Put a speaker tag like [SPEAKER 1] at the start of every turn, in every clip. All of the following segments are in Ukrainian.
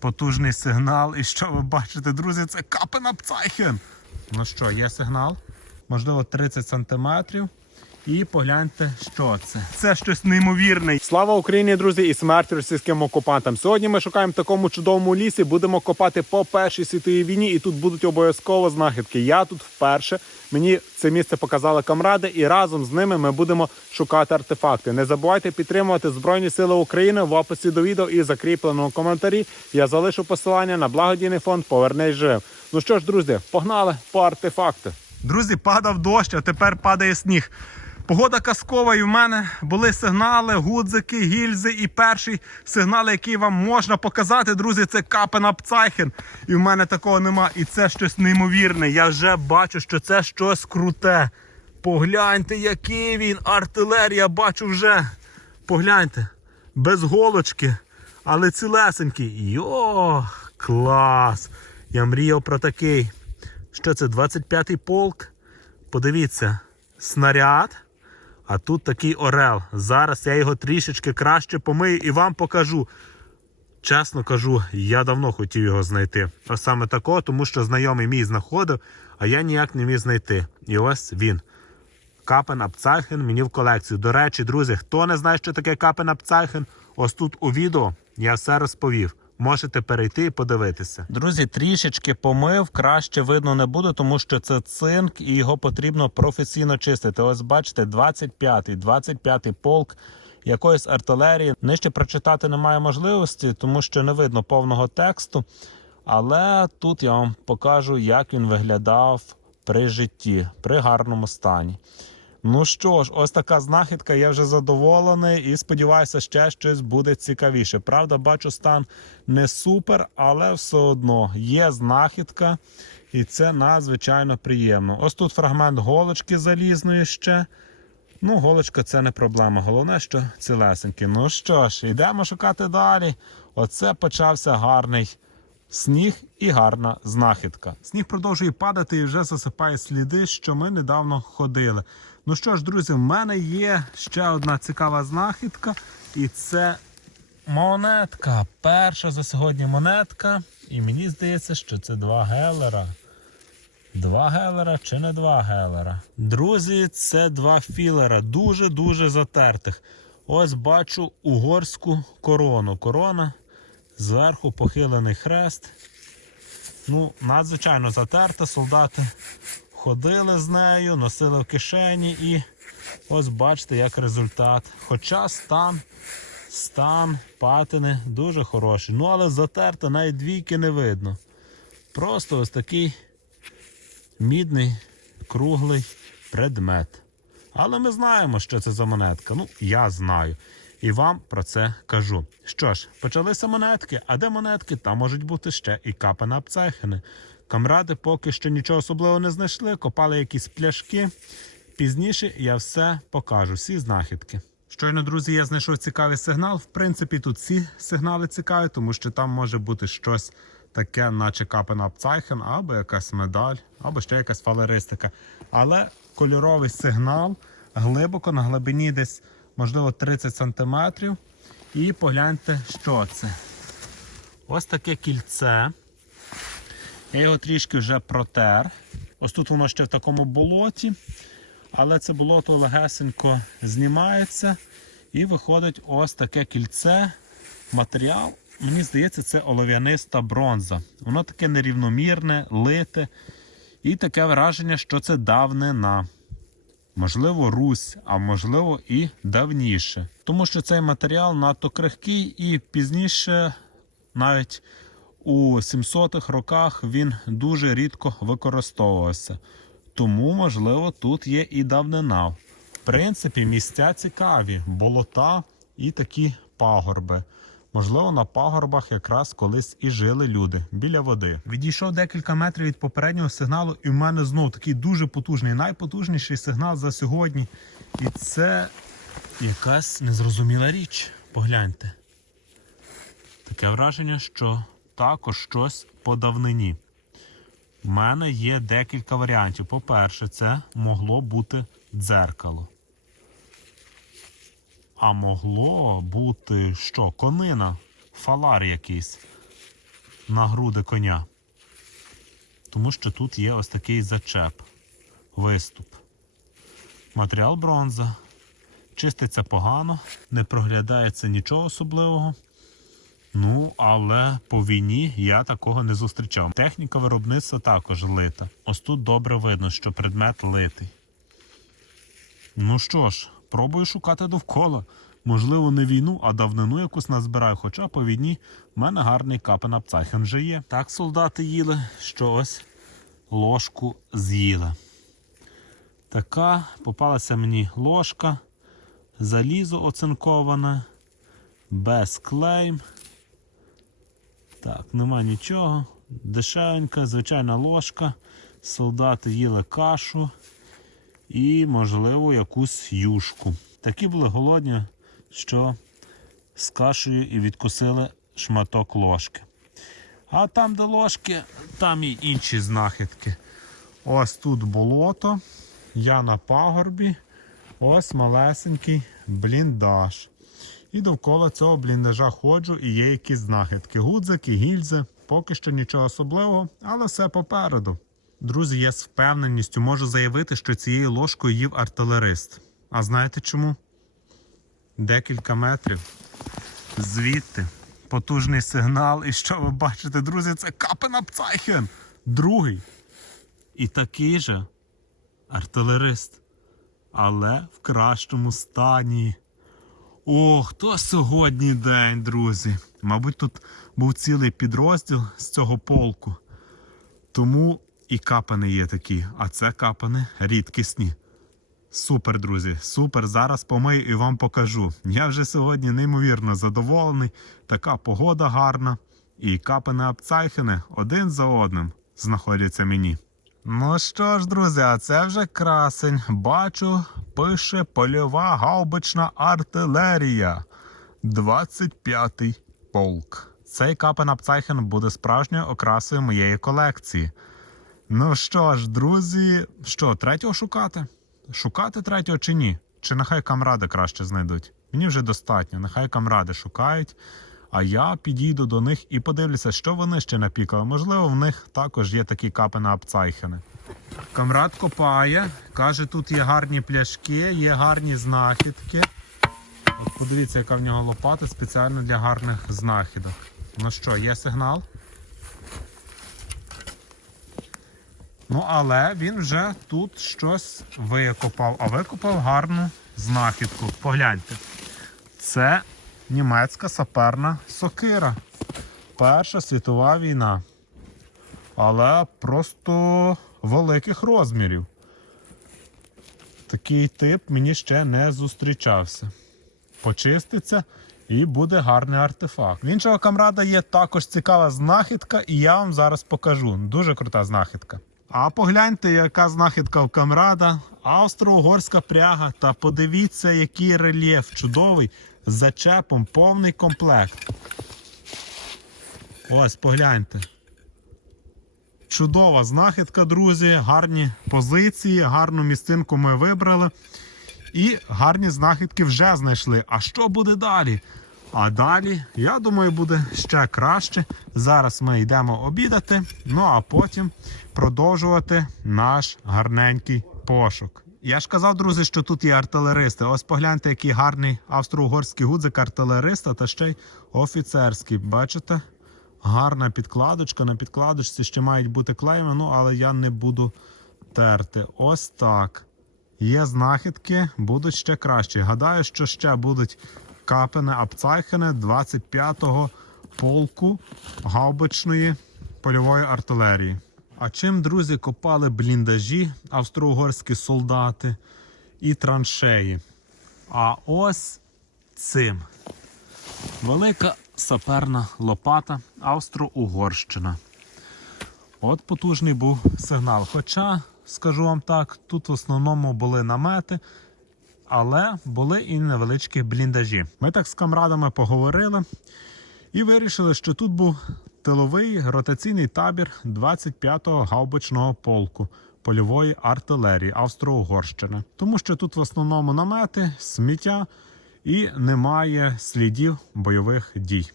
[SPEAKER 1] Потужний сигнал. І що ви бачите, друзі, це капена Пцайхен. Ну що, є сигнал? Можливо, 30 сантиметрів. І погляньте, що це. Це щось неймовірне. Слава Україні, друзі, і смерть російським окупантам. Сьогодні ми шукаємо в такому чудовому лісі. Будемо копати по першій світовій війні, і тут будуть обов'язково знахідки. Я тут вперше. Мені це місце показали камради, і разом з ними ми будемо шукати артефакти. Не забувайте підтримувати Збройні Сили України в описі до відео і закріпленому коментарі. Я залишу посилання на благодійний фонд Повернись живим. Ну що ж, друзі, погнали по артефакти. Друзі, падав дощ, а тепер падає сніг. Погода казкова, і в мене були сигнали, гудзики, гільзи. І перший сигнал, який вам можна показати, друзі, це капена Пцайхен. І в мене такого нема. І це щось неймовірне. Я вже бачу, що це щось круте. Погляньте, який він. Артилерія бачу вже. Погляньте. Без голочки, але цілесенький. Йо, клас! Я мріяв про такий. Що це? 25-й полк? Подивіться, снаряд. А тут такий орел. Зараз я його трішечки краще помию і вам покажу. Чесно кажу, я давно хотів його знайти. А саме такого, тому що знайомий мій знаходив, а я ніяк не міг знайти. І ось він. Капен Апцайхен мені в колекцію. До речі, друзі, хто не знає, що таке Капен Апцайхен, ось тут у відео я все розповів. Можете перейти і подивитися. Друзі, трішечки помив, краще видно не буде, тому що це цинк і його потрібно професійно чистити. Ось бачите, 25-й, 25-й полк якоїсь артилерії. Нижче прочитати немає можливості, тому що не видно повного тексту. Але тут я вам покажу, як він виглядав при житті, при гарному стані. Ну що ж, ось така знахідка. Я вже задоволений і сподіваюся, ще щось буде цікавіше. Правда, бачу, стан не супер, але все одно є знахідка, і це надзвичайно приємно. Ось тут фрагмент голочки залізної ще. Ну, голочка це не проблема. Головне, що цілесенькі. Ну що ж, йдемо шукати далі. Оце почався гарний сніг і гарна знахідка. Сніг продовжує падати і вже засипає сліди, що ми недавно ходили. Ну що ж, друзі, в мене є ще одна цікава знахідка, і це монетка. Перша за сьогодні монетка. І мені здається, що це два гелера. Два гелера чи не два гелера? Друзі, це два філера, дуже-дуже затертих. Ось бачу угорську корону. Корона, зверху похилений хрест. Ну, надзвичайно затерта. Солдати ходили з нею, носили в кишені і ось бачите, як результат. Хоча стан, стан патини дуже хороший. Ну, але затерта, навіть двійки не видно. Просто ось такий мідний круглий предмет. Але ми знаємо, що це за монетка. Ну, я знаю. І вам про це кажу. Що ж, почалися монетки, а де монетки, там можуть бути ще і капана апцехини. Камради поки що нічого особливого не знайшли, копали якісь пляшки. Пізніше я все покажу, всі знахідки. Щойно, друзі, я знайшов цікавий сигнал. В принципі, тут всі сигнали цікаві, тому що там може бути щось таке, наче капена апцайхен, або якась медаль, або ще якась фалеристика. Але кольоровий сигнал глибоко на глибині десь, можливо, 30 сантиметрів. І погляньте, що це. Ось таке кільце. Я його трішки вже протер. Ось тут воно ще в такому болоті, але це болото легесенько знімається і виходить ось таке кільце. Матеріал, мені здається, це олов'яниста бронза. Воно таке нерівномірне, лите. І таке враження, що це давнина. Можливо, Русь, а можливо і давніше. Тому що цей матеріал надто крихкий і пізніше, навіть у 700-х роках, він дуже рідко використовувався. Тому, можливо, тут є і давнина. В принципі, місця цікаві, болота і такі пагорби. Можливо, на пагорбах якраз колись і жили люди біля води. Відійшов декілька метрів від попереднього сигналу, і в мене знов такий дуже потужний, найпотужніший сигнал за сьогодні. І це якась незрозуміла річ. Погляньте. Таке враження, що також щось по давнині. У мене є декілька варіантів. По-перше, це могло бути дзеркало. А могло бути що? Конина, фалар якийсь. на груди коня. Тому що тут є ось такий зачеп, виступ. Матеріал бронза. Чиститься погано, не проглядається нічого особливого. Ну, але по війні я такого не зустрічав. Техніка виробництва також лита. Ось тут добре видно, що предмет литий. Ну що ж, пробую шукати довкола. Можливо, не війну, а давнину якусь назбираю, хоча по війні в мене гарний капен апцахен вже є. Так солдати їли, що ось ложку з'їли. Така попалася мені ложка, залізо оцинковане, без клейм. Так, нема нічого. Дешевенька, звичайна ложка. Солдати їли кашу і, можливо, якусь юшку. Такі були голодні, що з кашею і відкусили шматок ложки. А там, де ложки, там і інші знахідки. Ось тут болото, я на пагорбі, ось малесенький бліндаж. І довкола цього бліндажа ходжу і є якісь знахідки. Гудзики, гільзи, поки що нічого особливого, але все попереду. Друзі, я з впевненістю можу заявити, що цією ложкою їв артилерист. А знаєте чому? Декілька метрів звідти потужний сигнал. І що ви бачите, друзі, це Капена Пцайхен. Другий. І такий же артилерист. Але в кращому стані. О, хто сьогодні день, друзі? Мабуть, тут був цілий підрозділ з цього полку. Тому і капани є такі, а це капани рідкісні. Супер, друзі, супер. Зараз помию і вам покажу. Я вже сьогодні неймовірно задоволений. Така погода гарна. І капани апцайхени один за одним знаходяться мені. Ну що ж, друзі, а це вже красень. Бачу, пише польова гаубична артилерія. 25-й полк. Цей капен апцайхен буде справжньою окрасою моєї колекції. Ну що ж, друзі, що, третього шукати? Шукати третього чи ні? Чи нехай камради краще знайдуть? Мені вже достатньо, нехай камради шукають. А я підійду до них і подивлюся, що вони ще напікали. Можливо, в них також є такі капи на апцайхени. Камрад копає, каже, тут є гарні пляшки, є гарні знахідки. От подивіться, яка в нього лопата спеціально для гарних знахідок. Ну що, є сигнал? Ну, але він вже тут щось викопав, а викопав гарну знахідку. Погляньте. Це німецька саперна сокира. Перша світова війна. Але просто великих розмірів. Такий тип мені ще не зустрічався. Почиститься і буде гарний артефакт. В іншого камрада є також цікава знахідка, і я вам зараз покажу. Дуже крута знахідка. А погляньте, яка знахідка в камрада. Австро-угорська пряга. Та подивіться, який рельєф чудовий з зачепом, повний комплект. Ось погляньте. Чудова знахідка, друзі. Гарні позиції, гарну місцинку ми вибрали. І гарні знахідки вже знайшли. А що буде далі? А далі, я думаю, буде ще краще. Зараз ми йдемо обідати, ну а потім продовжувати наш гарненький пошук. Я ж казав, друзі, що тут є артилеристи. Ось погляньте, який гарний австро-угорський гудзик артилериста та ще й офіцерський. Бачите? Гарна підкладочка. На підкладочці ще мають бути клейми, ну але я не буду терти. Ось так. Є знахідки, будуть ще кращі. Гадаю, що ще будуть капене апцайхене 25-го полку гаубичної польової артилерії. А чим, друзі, копали бліндажі австро-угорські солдати і траншеї? А ось цим. Велика саперна лопата Австро-Угорщина. От потужний був сигнал. Хоча, скажу вам так, тут в основному були намети, але були і невеличкі бліндажі. Ми так з камрадами поговорили і вирішили, що тут був тиловий ротаційний табір 25-го гаубичного полку польової артилерії Австро-Угорщини. Тому що тут в основному намети, сміття і немає слідів бойових дій.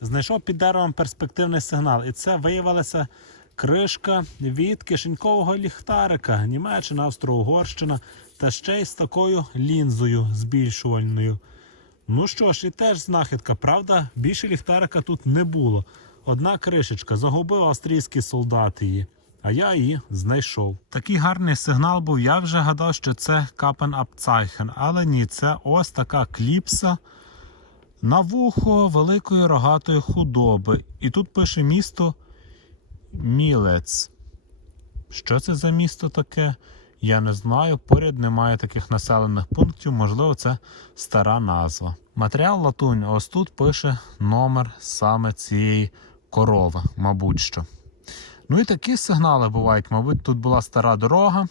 [SPEAKER 1] знайшов під деревом перспективний сигнал. І це виявилася кришка від кишенькового ліхтарика. Німеччина, Австро-Угорщина та ще й з такою лінзою збільшувальною. Ну що ж, і теж знахідка, правда, більше ліхтарика тут не було. Одна кришечка, загубив австрійський солдат її, а я її знайшов. Такий гарний сигнал був. Я вже гадав, що це Капен Апцайхен, але ні, це ось така кліпса на вухо великої рогатої худоби. І тут пише місто Мілець. Що це за місто таке? Я не знаю. Поряд немає таких населених пунктів, можливо, це стара назва. Матеріал латунь, ось тут пише номер саме цієї корови, мабуть що. Ну і такі сигнали бувають. Мабуть, тут була стара дорога,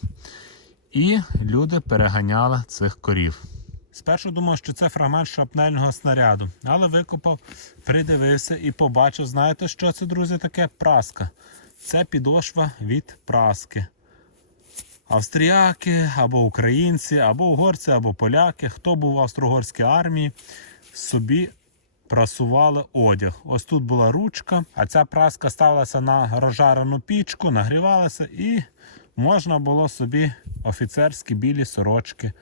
[SPEAKER 1] і люди переганяли цих корів. Спершу думав, що це фрагмент шрапнельного снаряду, але викопав, придивився і побачив, знаєте, що це, друзі, таке праска. Це підошва від праски. Австріяки або українці, або угорці, або поляки, хто був в австро-угорській армії, собі прасували одяг. Ось тут була ручка, а ця праска ставилася на розжарену пічку, нагрівалася і можна було собі офіцерські білі сорочки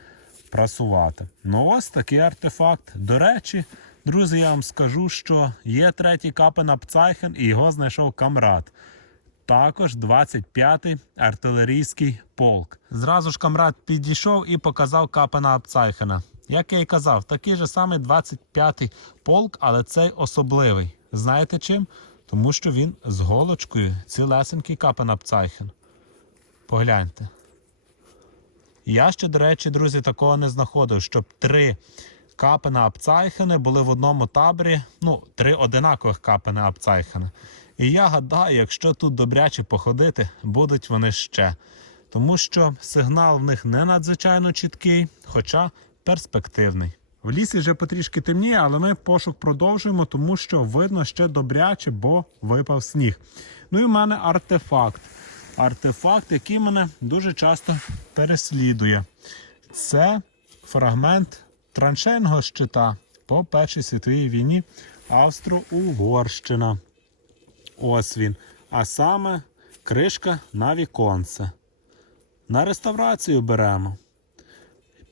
[SPEAKER 1] прасувати. Ну ось такий артефакт. До речі, друзі, я вам скажу, що є третій капен Апцайхен і його знайшов камрад. Також 25-й артилерійський полк. Зразу ж камрад підійшов і показав капена Апцайхена. Як я й казав, такий же самий 25-й полк, але цей особливий. Знаєте чим? Тому що він з голочкою цілесенький капен Апцайхен. Погляньте. Я ще, до речі, друзі, такого не знаходив, щоб три капена Апцайхени були в одному таборі, ну, три одинакових капени Апцайхена. І я гадаю, якщо тут добряче походити, будуть вони ще. Тому що сигнал в них не надзвичайно чіткий, хоча перспективний. В лісі вже потрішки темніє, але ми пошук продовжуємо, тому що видно ще добряче, бо випав сніг. Ну і в мене артефакт. Артефакт, який мене дуже часто переслідує. Це фрагмент траншейного щита по Першій світовій війні Австро-Угорщина. Ось він. А саме кришка на віконце. На реставрацію беремо.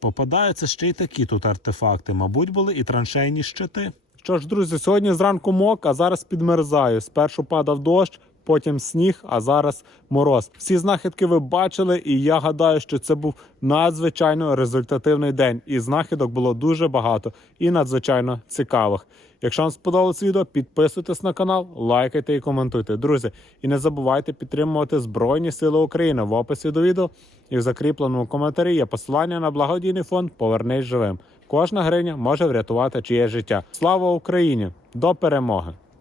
[SPEAKER 1] Попадаються ще й такі тут артефакти. Мабуть, були і траншейні щити. Що ж, друзі, сьогодні зранку мок, а зараз підмерзаю. Спершу падав дощ, потім сніг, а зараз мороз. Всі знахідки ви бачили, і я гадаю, що це був надзвичайно результативний день. І знахідок було дуже багато і надзвичайно цікавих. Якщо вам сподобалось відео, підписуйтесь на канал, лайкайте і коментуйте. Друзі, і не забувайте підтримувати Збройні Сили України в описі до відео і в закріпленому коментарі є посилання на благодійний фонд Повернись живим. Кожна гривня може врятувати чиє життя. Слава Україні! До перемоги!